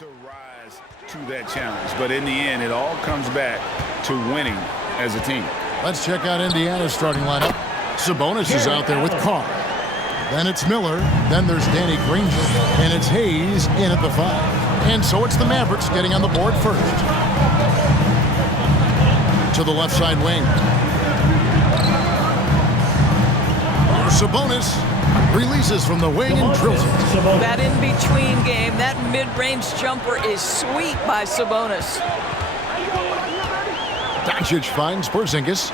to rise to that challenge. But in the end, it all comes back to winning as a team. Let's check out Indiana's starting lineup. Sabonis is out there with Carr. Then it's Miller. Then there's Danny Granger. And it's Hayes in at the 5. And so it's the Mavericks getting on the board first. To the left side wing. Here's Sabonis. Releases from the wing and drills it. That in-between game, that mid-range jumper is sweet by Sabonis. Doncic finds Porzingis.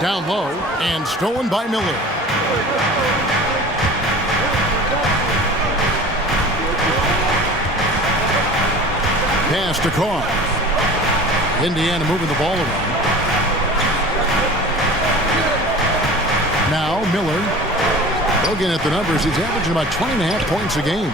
Down low and stolen by Miller. Pass to Carr. Indiana moving the ball around. Now Miller. Looking at the numbers, he's averaging about 20.5 points a game.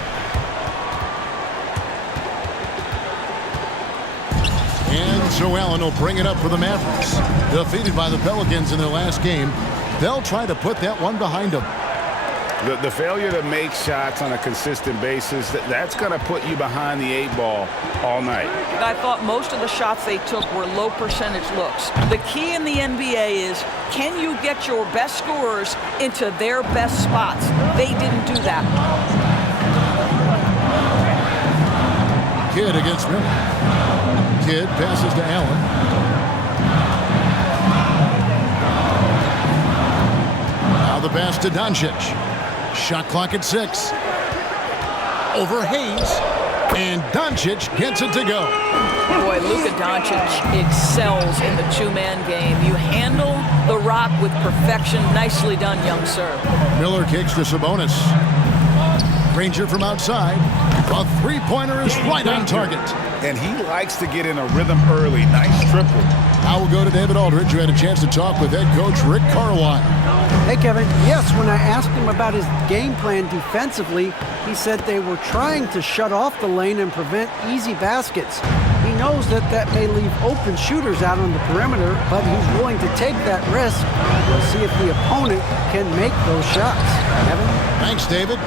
And so Allen will bring it up for the Mavericks. Defeated by the Pelicans in their last game, they'll try to put that one behind them. The failure to make shots on a consistent basis, that's going to put you behind the 8 ball all night. I thought most of the shots they took were low percentage looks. The key in the NBA is, can you get your best scorers into their best spots? They didn't do that. Kidd against Miller. Kidd passes to Allen. Now the pass to Doncic. Shot clock at 6. Over Hayes. And Doncic gets it to go. Boy, Luka Doncic excels in the two-man game. You handle the rock with perfection. Nicely done, young sir. Miller kicks to Sabonis. Granger from outside. A three-pointer is right on target. And he likes to get in a rhythm early. Nice triple. Now we'll go to David Aldridge, who had a chance to talk with head coach Rick Carlisle. Hey, Kevin. Yes, when I asked him about his game plan defensively, he said they were trying to shut off the lane and prevent easy baskets. He knows that that may leave open shooters out on the perimeter, but he's willing to take that risk. We'll see if the opponent can make those shots. Kevin? Thanks, David.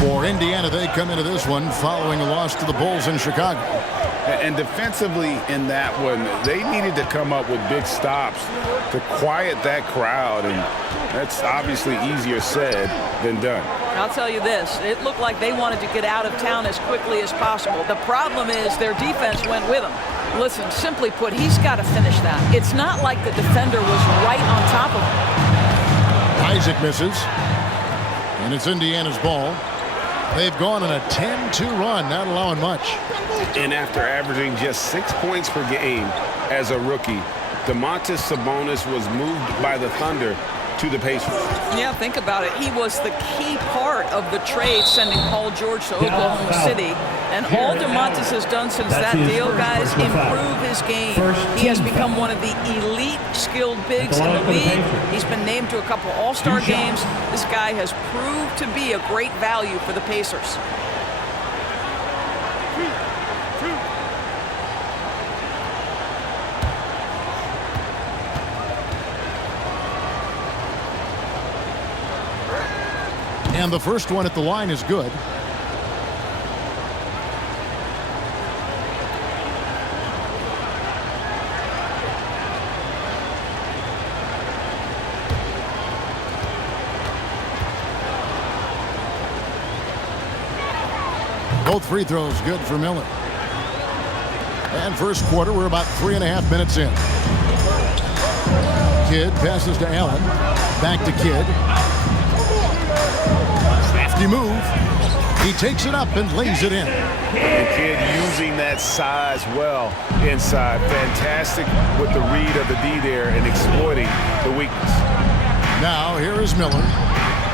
For Indiana, they come into this one following a loss to the Bulls in Chicago. And defensively in that one, they needed to come up with big stops to quiet that crowd, and that's obviously easier said than done. I'll tell you this, it looked like they wanted to get out of town as quickly as possible. The problem is their defense went with them. Listen, simply put, he's got to finish that. It's not like the defender was right on top of him. Isaac misses, and it's Indiana's ball. They've gone on a 10-2 run, not allowing much. And after averaging just 6 points per game as a rookie, Domantas Sabonis was moved by the Thunder to the Pacers. Yeah, think about it. He was the key part of the trade sending Paul George to Oklahoma City. And all Domantas has done since that deal, guys, improve his game. He has become one of the elite skilled bigs in the league. He's been named to a couple All-Star games. This guy has proved to be a great value for the Pacers. And the first one at the line is good. Both free throws good for Miller. And first quarter, we're about 3.5 minutes in. Kidd passes to Allen. Back to Kidd. Crafty move. He takes it up and lays it in. And Kidd using that size well inside. Fantastic with the read of the D there and exploiting the weakness. Now here is Miller.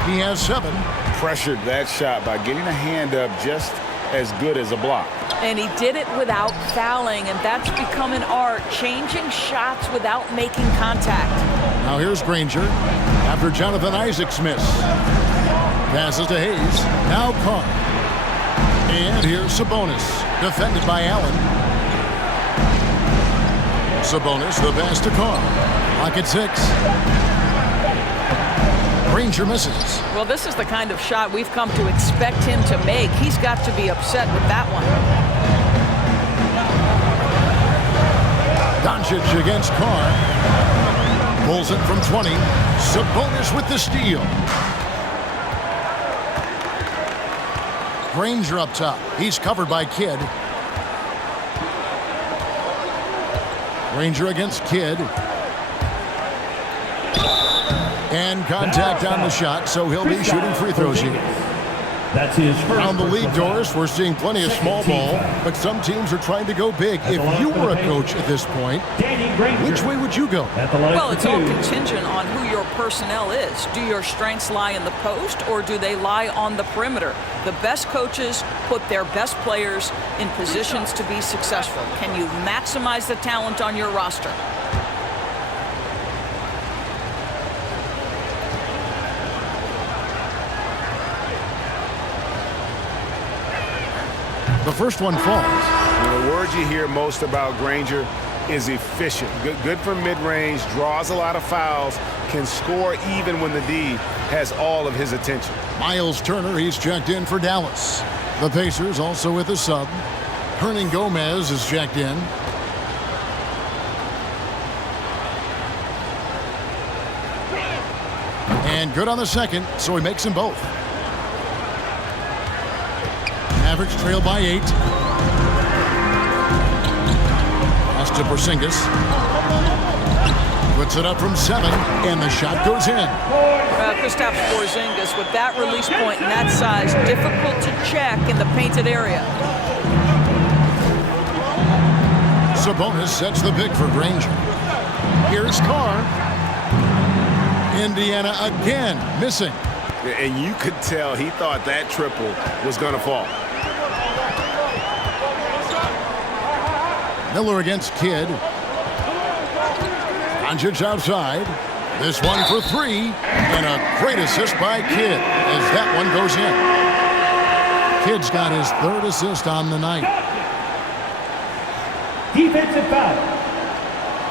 He has 7. Pressured that shot by getting a hand up just as good as a block. And he did it without fouling, and that's become an art, changing shots without making contact. Now here's Granger after Jonathan Isaac's miss. Passes to Hayes. Now Carr. And here's Sabonis, defended by Allen. Sabonis, the pass to Carr. Clock at 6. Granger misses. Well, this is the kind of shot we've come to expect him to make. He's got to be upset with that one. Doncic against Carr. Pulls it from 20. Sabonis with the steal. Granger up top. He's covered by Kidd. Granger against Kidd. And contact on the shot, so he'll be shooting free throws here. That's his first. On the league, Doris, we're seeing plenty of small ball, but some teams are trying to go big. If you were a coach at this point, which way would you go? Well, it's all contingent on who your personnel is. Do your strengths lie in the post, or do they lie on the perimeter? The best coaches put their best players in positions to be successful. Can you maximize the talent on your roster? The first one falls. The word you hear most about Granger is efficient. Good from mid-range, draws a lot of fouls, can score even when the D has all of his attention. Miles Turner, he's checked in for Dallas. The Pacers also with a sub. Hernan Gomez is checked in. And good on the second, so he makes them both. Mavericks trail by 8. Pass to Porzingis. Puts it up from 7, and the shot goes in. Kristaps Porzingis with that release point and that size, difficult to check in the painted area. Sabonis sets the pick for Granger. Here's Carr. Indiana again missing. And you could tell he thought that triple was going to fall. Miller against Kidd. Doncic outside. This one for 3. And a great assist by Kidd as that one goes in. Kidd's got his 3rd assist on the night. Defensive foul.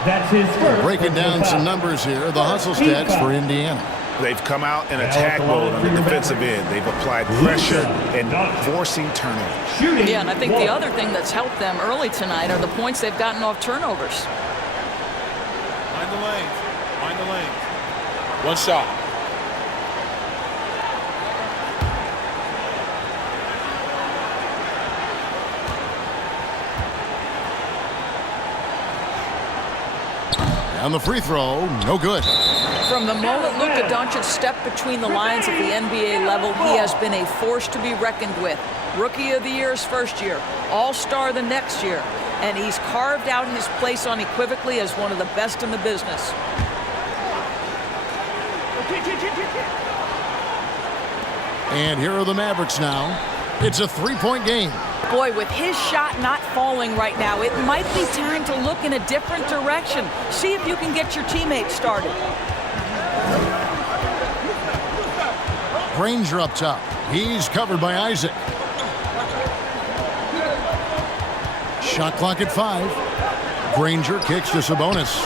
That's his first. Breaking down some numbers here. The hustle stats for Indiana. They've come out in attack mode on the defensive end. They've applied pressure and forcing turnovers. Yeah, and I think the other thing that's helped them early tonight are the points they've gotten off turnovers. Find the lanes. Find the lanes. One shot. On the free throw, no good. From the moment Luka Doncic stepped between the lines at the NBA level, he has been a force to be reckoned with. Rookie of the Year his first year, All-Star the next year, and he's carved out his place unequivocally as one of the best in the business. And here are the Mavericks now. It's a 3-point game. Boy, with his shot not falling right now, it might be time to look in a different direction. See if you can get your teammates started. Granger up top. He's covered by Isaac. Shot clock at 5. Granger kicks to Sabonis.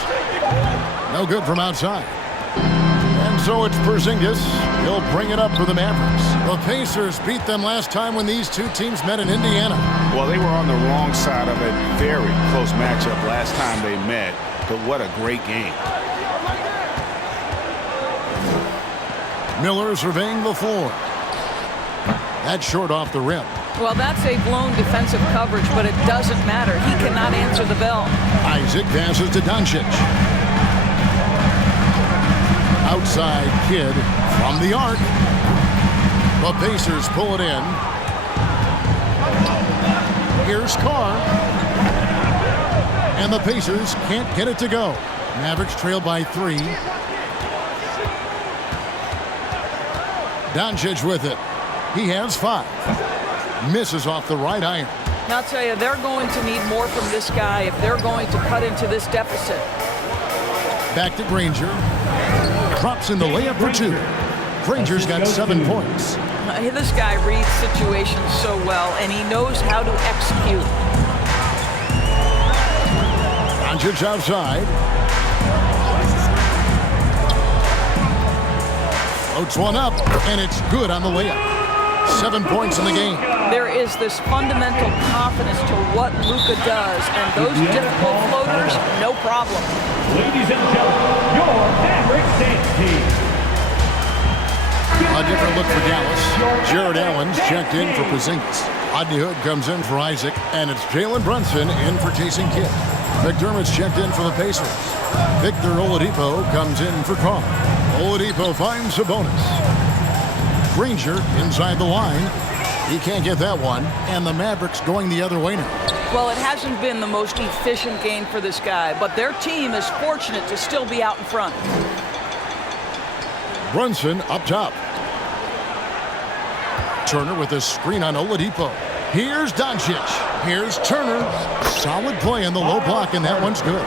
No good from outside. And so it's Porzingis. He'll bring it up for the Mavericks. The Pacers beat them last time when these two teams met in Indiana. Well, they were on the wrong side of a very close matchup last time they met, but what a great game. Miller surveying the floor. That's short off the rim. Well, that's a blown defensive coverage, but it doesn't matter. He cannot answer the bell. Isaac passes to Doncic. Outside Kidd from the arc. The Pacers pull it in. Here's Carr. And the Pacers can't get it to go. Mavericks trail by 3. Doncic with it. He has 5. Misses off the right iron. Now, I'll tell you, they're going to need more from this guy if they're going to cut into this deficit. Back to Granger. Drops in the layup for 2. Granger's got 7 points. This guy reads situations so well, and he knows how to execute. Doncic outside. Floats one up, and it's good on the layup. 7 points in the game. There is this fundamental confidence to what Luka does, and those difficult floaters, no problem. Ladies and gentlemen, your Mavericks dance team. A different look for Dallas. Jared Allen's checked in for Porzingis. Rodney Hood comes in for Isaac, and it's Jalen Brunson in for Jason Kidd. McDermott's checked in for the Pacers. Victor Oladipo comes in for Carr. Oladipo finds Sabonis. Granger inside the line. He can't get that one, and the Mavericks going the other way now. Well, it hasn't been the most efficient game for this guy, but their team is fortunate to still be out in front. Brunson up top. Turner with a screen on Oladipo. Here's Doncic. Here's Turner. Solid play in the low block, and that one's good.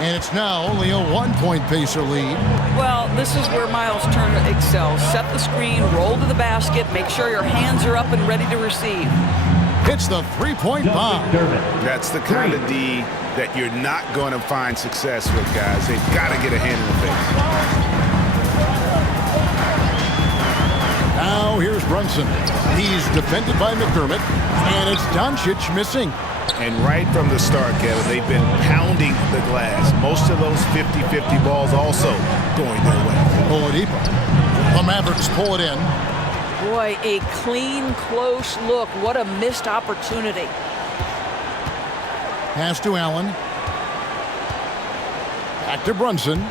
And it's now only a 1-point Pacer lead. Well, this is where Miles Turner excels. Set the screen, roll to the basket, make sure your hands are up and ready to receive. Hits the three-point bomb. That's the kind of D that you're not going to find success with, guys. They've got to get a hand in the face. Now here's Brunson. He's defended by McDermott, and it's Doncic missing. And right from the start, Kevin, they've been pounding the glass. Most of those 50-50 balls also going their way. Oladipo. The Mavericks pull it in. Boy, a clean, close look. What a missed opportunity. Pass to Allen. Back to Brunson.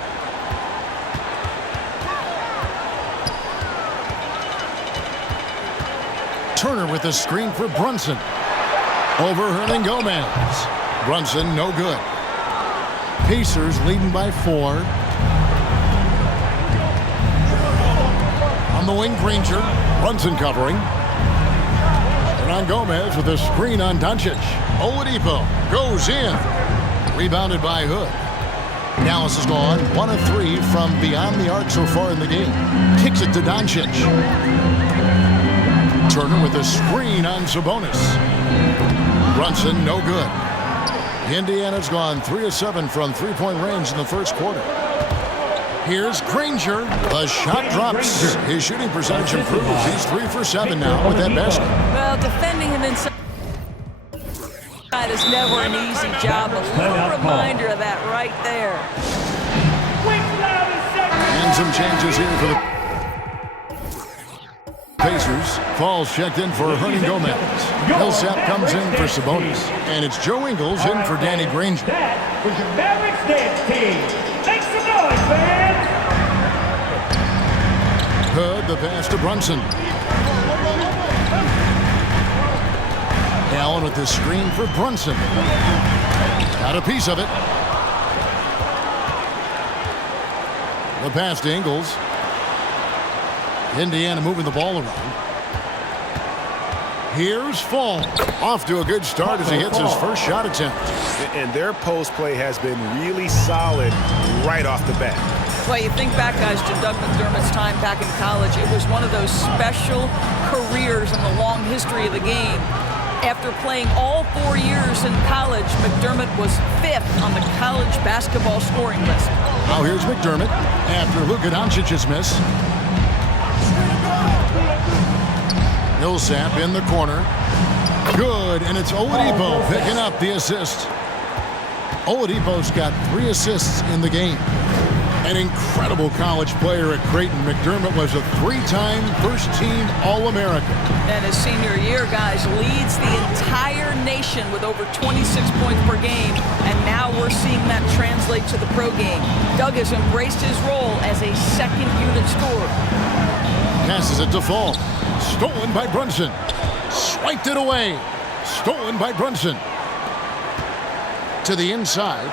Turner with a screen for Brunson. Over Hernangomez. Brunson, no good. Pacers leading by 4. On the wing, Granger. Brunson covering. Hernangomez with a screen on Doncic. Oladipo goes in. Rebounded by Hood. Dallas has gone 1 of 3 from beyond the arc so far in the game. Kicks it to Doncic. Turner with a screen on Sabonis. Brunson, no good. Indiana's gone 3 of 7 from three-point range in the first quarter. Here's Granger. The shot drops. His shooting percentage improves. He's 3 for 7 now with that basket. Well, defending him inside is never an easy job. A little reminder of that right there. And some changes here for the Pacers. Falls checked in for Hernangomez. Millsap comes in for Sabonis. And it's Joe Ingles in for Danny Granger. That was your Mavericks dance team. Make some noise, fans! Hood, the pass to Brunson. Allen with the screen for Brunson. Got a piece of it. The pass to Ingles. Indiana moving the ball around. Here's Fall. Off to a good start as he hits his first shot attempt. And their post play has been really solid right off the bat. Well, you think back, guys, to Doug McDermott's time back in college. It was one of those special careers in the long history of the game. After playing all 4 years in college, McDermott was 5th on the college basketball scoring list. Now here's McDermott after Luka Doncic's miss. Millsap in the corner. Good, and it's Oladipo picking up the assist. Oladipo's got 3 assists in the game. An incredible college player at Creighton. McDermott was a 3-time first-team All-American. And his senior year, guys, leads the entire nation with over 26 points per game. And now we're seeing that translate to the pro game. Doug has embraced his role as a second-unit scorer. Passes it to Fall. Stolen by Brunson. Swiped it away. Stolen by Brunson. To the inside.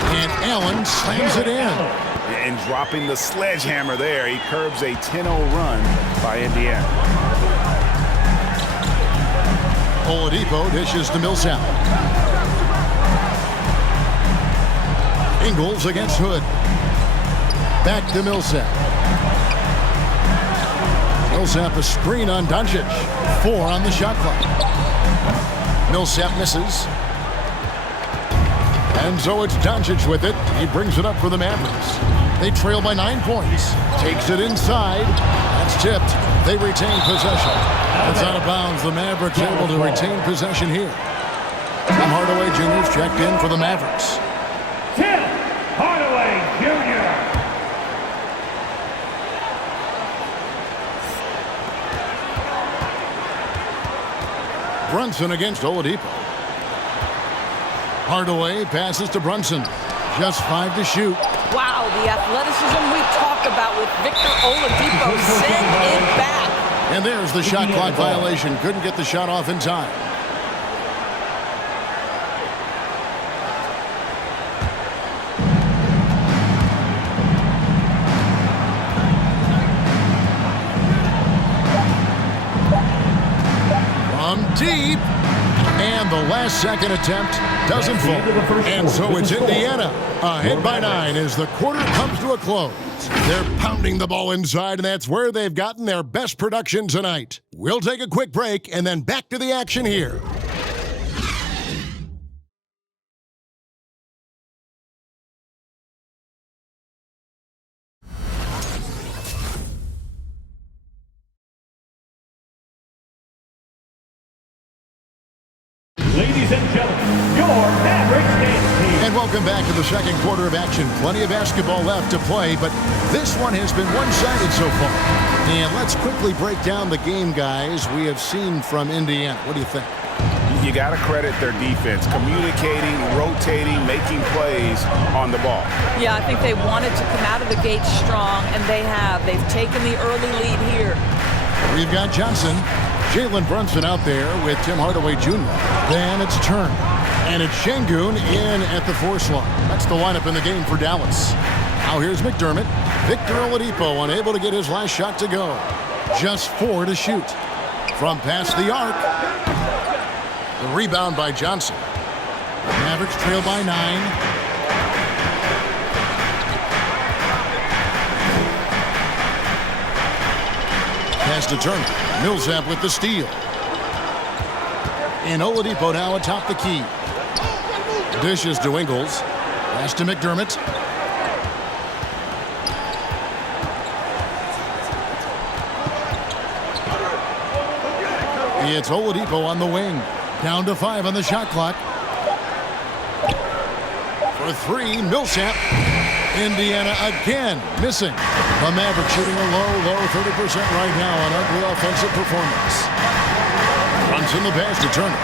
And Allen slams it in. And dropping the sledgehammer there, he curbs a 10-0 run by Indiana. Oladipo dishes to Millsap. Ingles against Hood. Back to Millsap. Millsap a screen on Doncic. 4 on the shot clock. Millsap misses. And so it's Doncic with it. He brings it up for the Mavericks. They trail by 9 points. Takes it inside. That's tipped. They retain possession. It's out of bounds. The Mavericks able to retain possession here. Tim Hardaway Jr. is checked in for the Mavericks. Tim Hardaway Jr. Brunson against Oladipo. Hardaway passes to Brunson. Just 5 to shoot. Wow, the athleticism we talked about with Victor Oladipo. Send it back. And there's the shot clock violation. Couldn't get the shot off in time. From deep. And the last second attempt doesn't fall. And so it's Indiana ahead by 9 as the quarter comes to a close. They're pounding the ball inside, and that's where they've gotten their best production tonight. We'll take a quick break and then back to the action here. Ladies and gentlemen, your Mavericks dance team. And welcome back to the second quarter of action. Plenty of basketball left to play, but this one has been one-sided so far. And let's quickly break down the game, guys, we have seen from Indiana. What do you think? You got to credit their defense, communicating, rotating, making plays on the ball. Yeah, I think they wanted to come out of the gate strong, and they have. They've taken the early lead here. We've got Johnson, Jalen Brunson out there with Tim Hardaway Jr. Then it's Turner. And it's Şengün in at the 4 slot. That's the lineup in the game for Dallas. Now here's McDermott. Victor Oladipo unable to get his last shot to go. Just 4 to shoot. From past the arc. The rebound by Johnson. Mavericks trail by 9. Pass to Turner. Millsap with the steal. And Oladipo now atop the key. Dishes to Ingles. Pass to McDermott. It's Oladipo on the wing. Down to 5 on the shot clock. For 3, Millsap. Indiana again missing. The Mavericks shooting a low 30% right now on ugly offensive performance. Brunson the pass to Turner.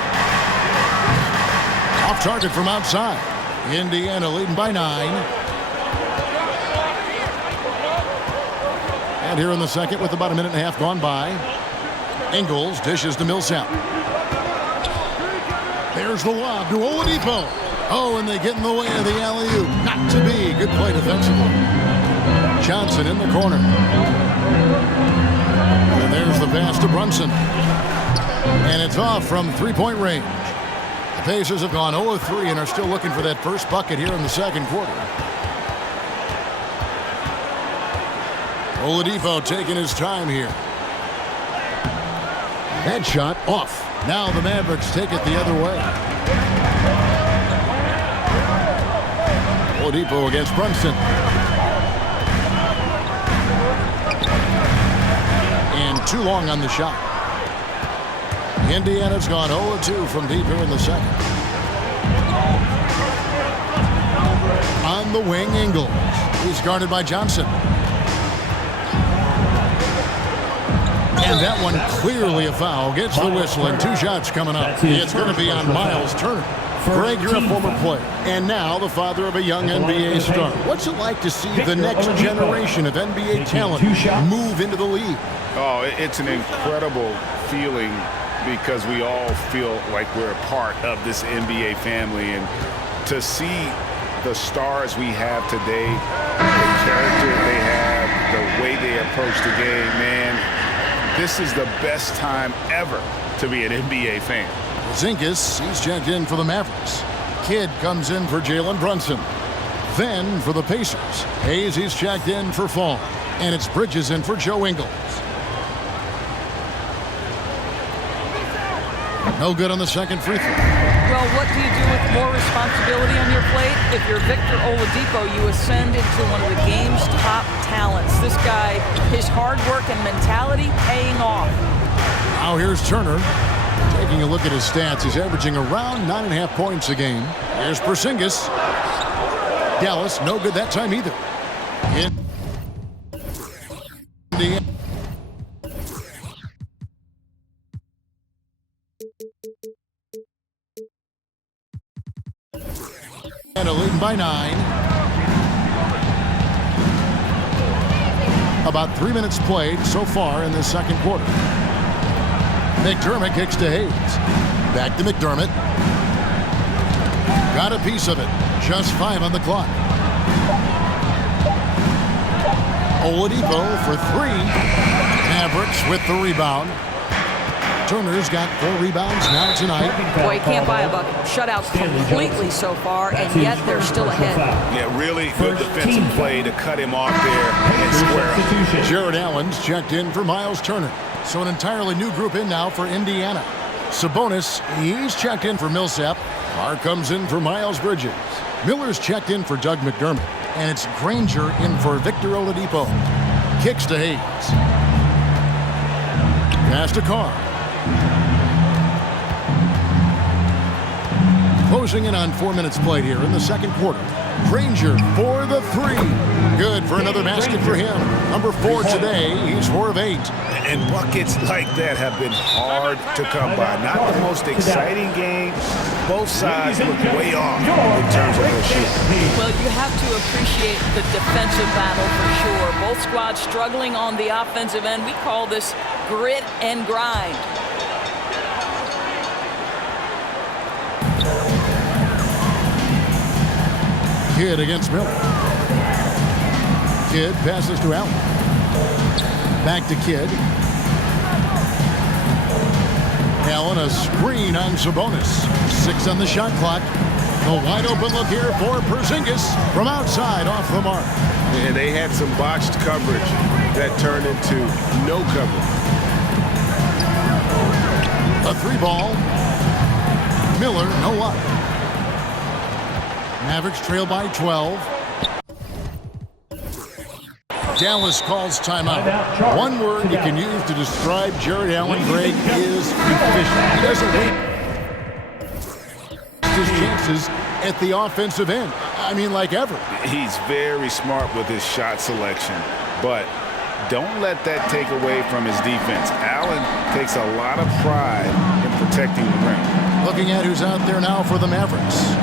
Off target from outside. Indiana leading by 9. And here in the second with about a minute and a half gone by. Ingles dishes to Millsap. There's the lob to Oladipo. Oh, and they get in the way of the alley-oop. Not to be. Good play defensively. Johnson in the corner. And there's the pass to Brunson. And it's off from 3-point range. The Pacers have gone 0-3 and are still looking for that first bucket here in the second quarter. Oladipo taking his time here. That shot off. Now the Mavericks take it the other way. Oladipo against Brunson. And too long on the shot. Indiana's gone 0-2 from deep here in the second. On the wing, Ingles. He's guarded by Johnson. And that one clearly a foul. Gets the whistle and 2 shots coming up. It's going to be on Miles Turner. Greg, you're a former player, and now the father of a young NBA star. What's it like to see the next generation of NBA talent move into the league? Oh, it's an incredible feeling because we all feel like we're a part of this NBA family. And to see the stars we have today, the character they have, the way they approach the game, man, this is the best time ever to be an NBA fan. Zinkas, he's checked in for the Mavericks. Kidd comes in for Jalen Brunson. Then for the Pacers, Hayes, he's checked in for Fall. And it's Bridges in for Joe Ingles. No good on the second free throw. Well, what do you do with more responsibility on your plate? If you're Victor Oladipo, you ascend into one of the game's top talents. This guy, his hard work and mentality paying off. Now here's Turner. Taking a look at his stats, he's averaging around 9.5 points a game. Here's Porzingis. Dallas, no good that time either. Indiana. And a lead by 9. About 3 minutes played so far in the second quarter. McDermott kicks to Hayes. Back to McDermott. Got a piece of it. Just 5 on the clock. Oladipo for 3. Mavericks with the rebound. Turner's got 4 rebounds now tonight. Boy, he can't buy a bucket. Shutouts completely so far, and yet they're still ahead. Yeah, really good defensive play to cut him off there and square up. Jared Allen's checked in for Miles Turner. So an entirely new group in now for Indiana. Sabonis, he's checked in for Millsap. Carr comes in for Miles Bridges. Miller's checked in for Doug McDermott. And it's Granger in for Victor Oladipo. Kicks to Hayes. Pass to Carr. Closing in on 4 minutes played here in the second quarter. Granger for the 3. Good for another basket for him. Number 4 today. He's 4 of 8. And buckets like that have been hard to come by. Not the most exciting game. Both sides look way off in terms of their shooting. Well, you have to appreciate the defensive battle for sure. Both squads struggling on the offensive end. We call this grit and grind. Kidd against Miller. Kidd passes to Allen. Back to Kidd. Allen, a screen on Sabonis. 6 on the shot clock. A wide open look here for Porzingis from outside off the mark. And they had some botched coverage that turned into no coverage. A 3-ball. Miller, no luck. Mavericks trail by 12. Dallas calls timeout. One word you can use to describe Jared Allen, Greg, is efficient. He doesn't waste his chances at the offensive end. I mean, like ever. He's very smart with his shot selection, but don't let that take away from his defense. Allen takes a lot of pride in protecting the rim. Looking at who's out there now for the Mavericks.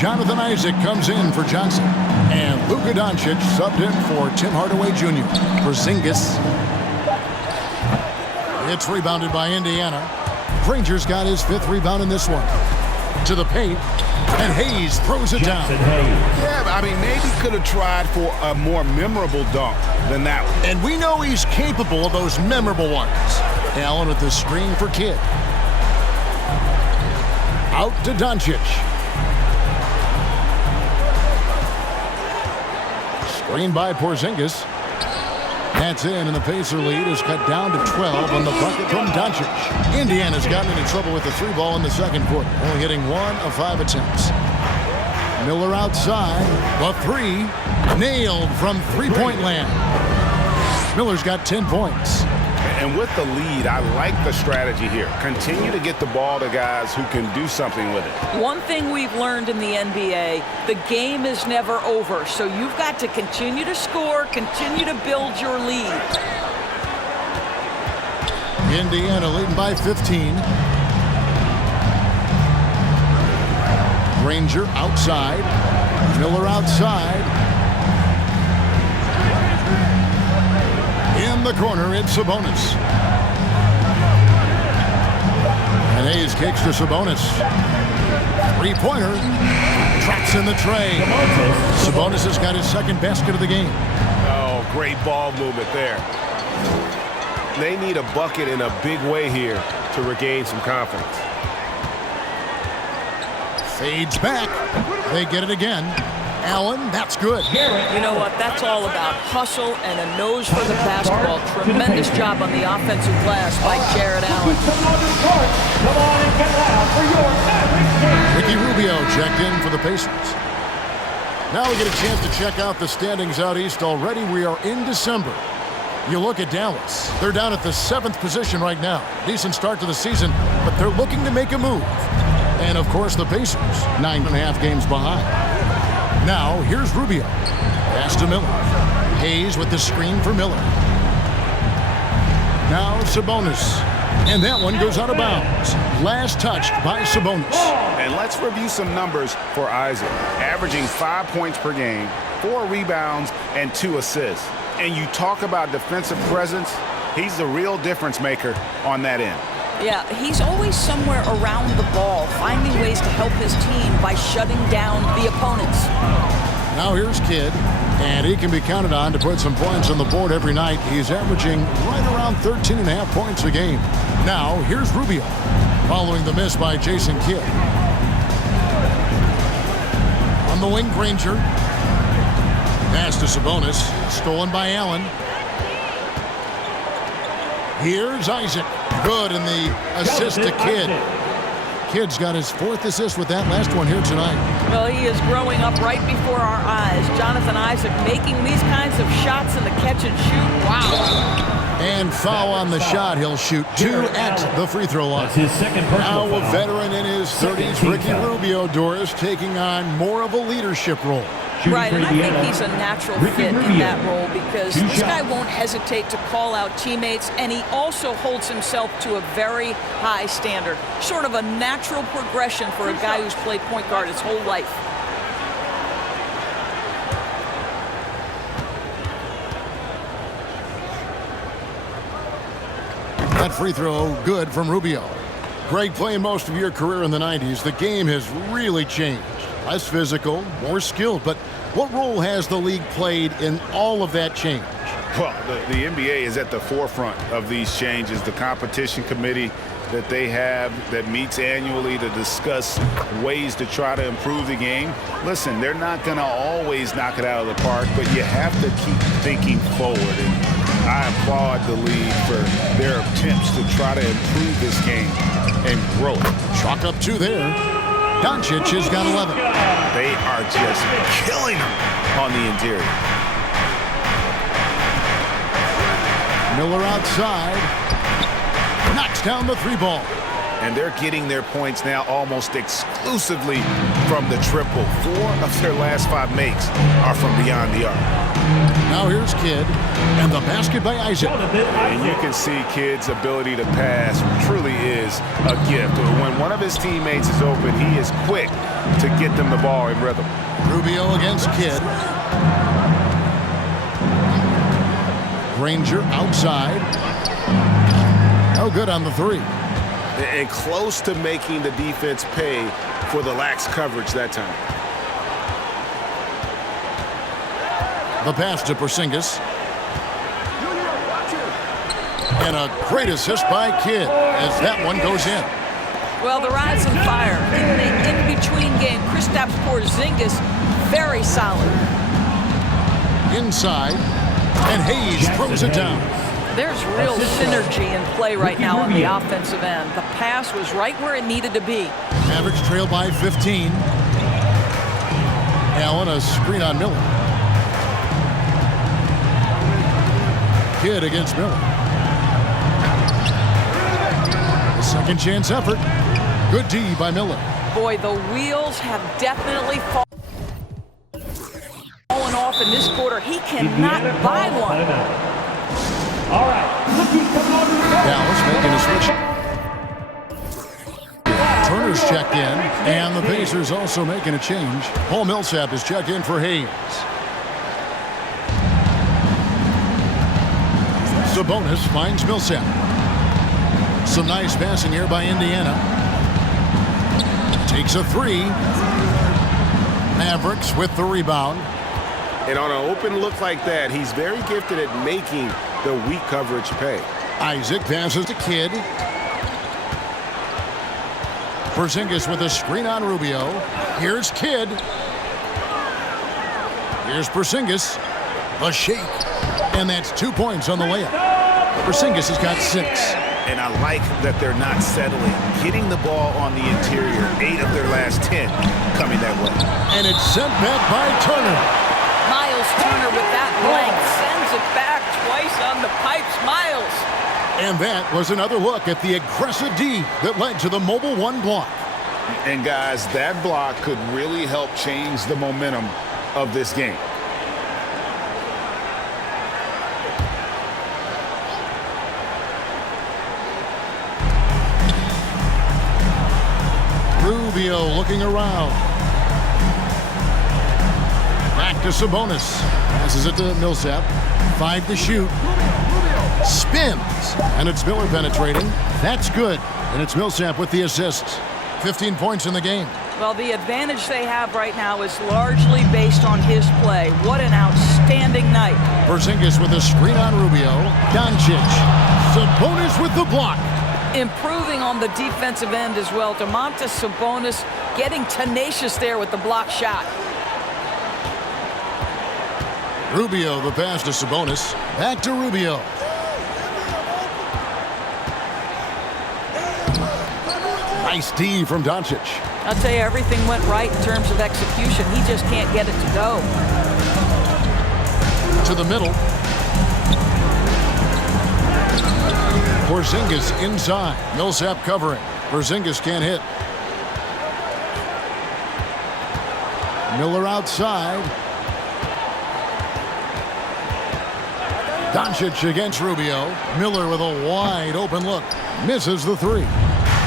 Jonathan Isaac comes in for Johnson. And Luka Doncic subbed in for Tim Hardaway Jr. Porzingis. It's rebounded by Indiana. Granger's got his 5th rebound in this one. To the paint. And Hayes throws it down. Yeah, I mean, maybe could have tried for a more memorable dunk than that one. And we know he's capable of those memorable ones. Allen with the screen for Kidd. Out to Doncic. Screen by Porzingis. That's in, and the Pacer lead is cut down to 12 on the bucket from Doncic. Indiana's gotten into trouble with the 3-ball in the second quarter, only hitting 1 of 5 attempts. Miller outside, the 3, nailed from 3-point land. Miller's got 10 points. And with the lead, I like the strategy here. Continue to get the ball to guys who can do something with it. One thing we've learned in the NBA, the game is never over. So you've got to continue to score, continue to build your lead. Indiana leading by 15. Granger outside. Miller outside. In the corner, it's Sabonis. And Hayes kicks to Sabonis. 3-pointer. Drops in the tray. Sabonis has got his 2nd basket of the game. Oh, great ball movement there. They need a bucket in a big way here to regain some confidence. Fades back. They get it again. Allen, that's good. You know what? That's all about hustle and a nose for the basketball. Tremendous job on the offensive glass by Jared Allen. Come on Rubio checked in for the Pacers. Now we get a chance to check out the standings out east already. We are in December. You look at Dallas. They're down at the 7th position right now. Decent start to the season, but they're looking to make a move. And, of course, the Pacers, 9.5 games behind. Now, here's Rubio. Pass to Miller. Hayes with the screen for Miller. Now Sabonis. And that one goes out of bounds. Last touched by Sabonis. And let's review some numbers for Isaac. Averaging 5 points per game, 4 rebounds, and 2 assists. And you talk about defensive presence, he's the real difference maker on that end. Yeah, he's always somewhere around the ball, finding ways to help his team by shutting down the opponents. Now here's Kidd, and he can be counted on to put some points on the board every night. He's averaging right around 13.5 points a game. Now here's Rubio, following the miss by Jason Kidd. On the wing, Granger. Pass to Sabonis, stolen by Allen. Here's Isaac. Good in the assist to Kidd. Kidd's got his 4th assist with that last one here tonight. Well, he is growing up right before our eyes. Jonathan Isaac making these kinds of shots in the catch and shoot. Wow. And foul on the shot. He'll shoot 2 at the free throw line. That's his second Now personal a foul. veteran in his 30s, Ricky Rubio, Doris, taking on more of a leadership role. Right, and I think he's a natural fit in that role because this guy won't hesitate to call out teammates, and he also holds himself to a very high standard. Sort of a natural progression for a guy who's played point guard his whole life. That free throw good from Rubio. Greg, playing most of your career in the 90s, the game has really changed. Less physical, more skilled, but what role has the league played in all of that change? Well, the NBA is at the forefront of these changes. The competition committee that they have that meets annually to discuss ways to try to improve the game. Listen, they're not going to always knock it out of the park, but you have to keep thinking forward. And I applaud the league for their attempts to try to improve this game and grow it. Chalk up 2 there. Doncic has got 11. They are just killing them on the interior. Miller outside. Knocks down the 3-ball. And they're getting their points now almost exclusively from the triple. 4 of their last 5 makes are from beyond the arc. Now here's Kidd, and the basket by Isaac. And you can see Kidd's ability to pass truly is a gift. When one of his teammates is open, he is quick to get them the ball in rhythm. Rubio against Kidd. Granger outside. No good on the 3. And close to making the defense pay for the lax coverage that time. The pass to Porzingis. And a great assist by Kidd as that one goes in. Well, the Ride's on fire. In the in-between game, Kristaps Porzingis, very solid. Inside, and Hayes throws it down. There's real synergy in play right now on the offensive end. The pass was right where it needed to be. Mavericks trail by 15. Allen, a screen on Miller. Kidd against Miller. A second chance effort. Good D by Miller. Boy, the wheels have definitely fallen off in this quarter. He cannot buy one. All right. Dallas making a switch. Turner's checked in, and the Pacers also making a change. Paul Millsap is checked in for Hayes. Sabonis finds Millsap. Some nice passing here by Indiana. Takes a 3. Mavericks with the rebound. And on an open look like that, he's very gifted at making the weak coverage pay. Isaac passes to Kidd. Porzingis with a screen on Rubio. Here's Kidd. Here's Porzingis. A shake. And that's 2 points on the layup. Porzingis has got 6. and I like that they're not settling. Getting the ball on the interior, 8 of their last 10 coming that way. And it's sent back by Turner. Miles Turner with that length sends it back twice on the pipes. Miles. And that was another look at the aggressive D that led to the Mobile One block. And guys, that block could really help change the momentum of this game. Rubio looking around. Back to Sabonis. Passes it to Millsap. 5 to shoot. Spins. And it's Miller penetrating. That's good. And it's Millsap with the assists. 15 points in the game. Well, the advantage they have right now is largely based on his play. What an outstanding night. Porzingis with a screen on Rubio. Doncic. Sabonis with the block. Improving on the defensive end as well. Domantas Sabonis getting tenacious there with the block shot. Rubio, the pass to Sabonis. Back to Rubio. Nice D from Doncic. I'll tell you, everything went right in terms of execution. He just can't get it to go. To the middle. Porzingis inside. Millsap covering. Porzingis can't hit. Miller outside. Doncic against Rubio. Miller with a wide open look. Misses the 3.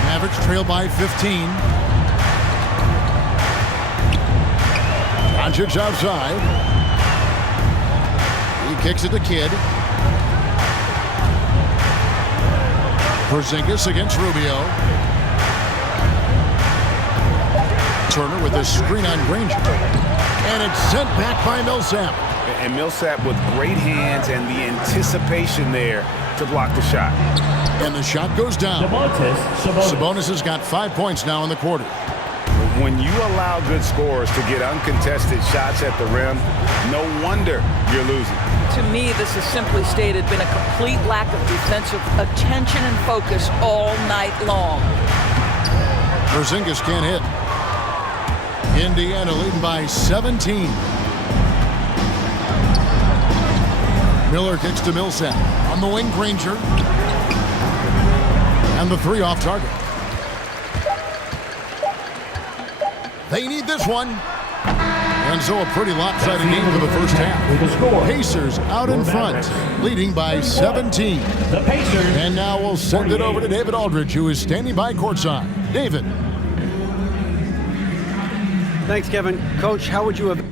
Mavericks trail by 15. Doncic outside. He kicks it to Kidd. Porzingis against Rubio. Turner with a screen on Granger. And it's sent back by Millsap. And Millsap with great hands and the anticipation there to block the shot. And the shot goes down. Sabonis has got 5 points now in the quarter. When you allow good scorers to get uncontested shots at the rim, no wonder you're losing. To me, this is simply stated been a complete lack of defensive attention and focus all night long. Porzingis can't hit. Indiana leading by 17. Miller kicks to Millsap. On the wing, Granger. And the 3 off target. They need this one. And so a pretty lopsided game for the first half. Pacers out in front, leading by 17. The Pacers. And now we'll send it over to David Aldridge, who is standing by courtside. David. Thanks, Kevin. Coach, how would you have